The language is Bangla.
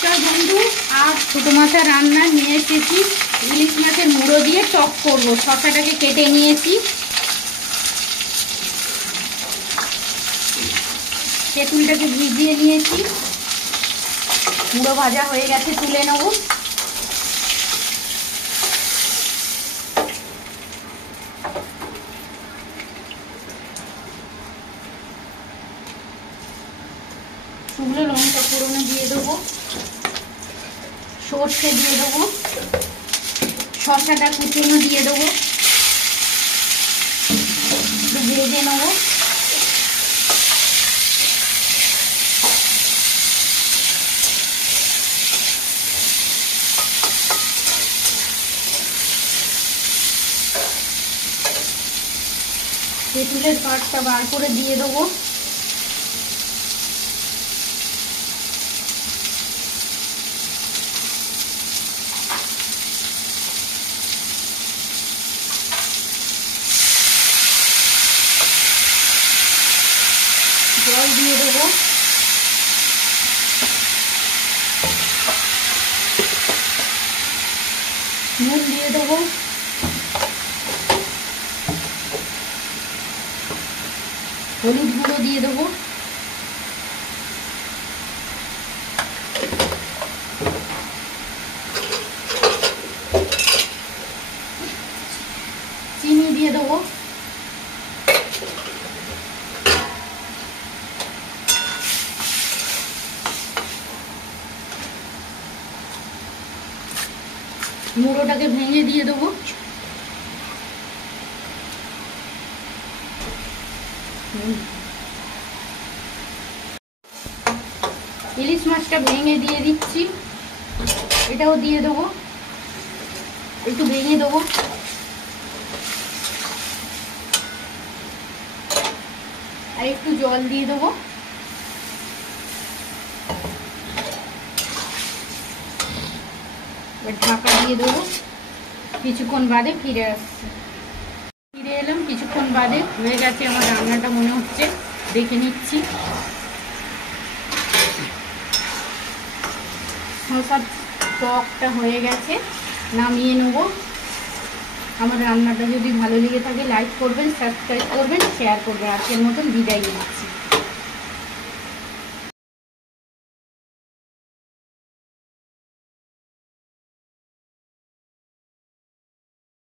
নমস্কার বন্ধু, আর ছোটো মাছের রান্না নিয়ে এসেছি। ইলিশ মাছের মুড়ো দিয়ে টক করব। শসাটাকে কেটে নিয়েছি, তেঁতুলটাকে ভিজিয়ে নিয়েছি। মুড়ো ভাজা হয়ে গেছে, তুলে নেব। শুকনো লঙ্কা ফোড়নে দিয়ে দেবো, সর্ষে দিয়ে দেবো, শসাটা কুচনো দিয়ে দেবো, একটু ভেজে নেবো। তেঁতুলের পাটটা বার করে দিয়ে দেবো। জল দিয়ে দেবো। নুন দিয়ে দেবো। হলুদ গুঁড়ো দিয়ে দেবো। চিনি দিয়ে দেবো। মুড়োটাকে ভেঙে দিয়ে দেবো। ইলিশ মাছটা ভেঙে দিয়ে দিচ্ছি, এটাও দিয়ে দেবো। একটু ভেঙে দেবো। আর একটু জল দিয়ে দেবো। ঢাকা দিয়ে দেবো। কিছুক্ষণ বাদে ফিরে এলাম। কিছুক্ষণ বাদে হয়ে গেছে আমার রান্নাটা, মনে হচ্ছে। দেখে নিচ্ছি। শসার টকটা হয়ে গেছে, নামিয়ে নেব। আমার রান্নাটা যদি ভালো লেগে থাকে লাইক করবেন, সাবস্ক্রাইব করবেন, শেয়ার করবেন। আজকের মতন বিদায় নিচ্ছি।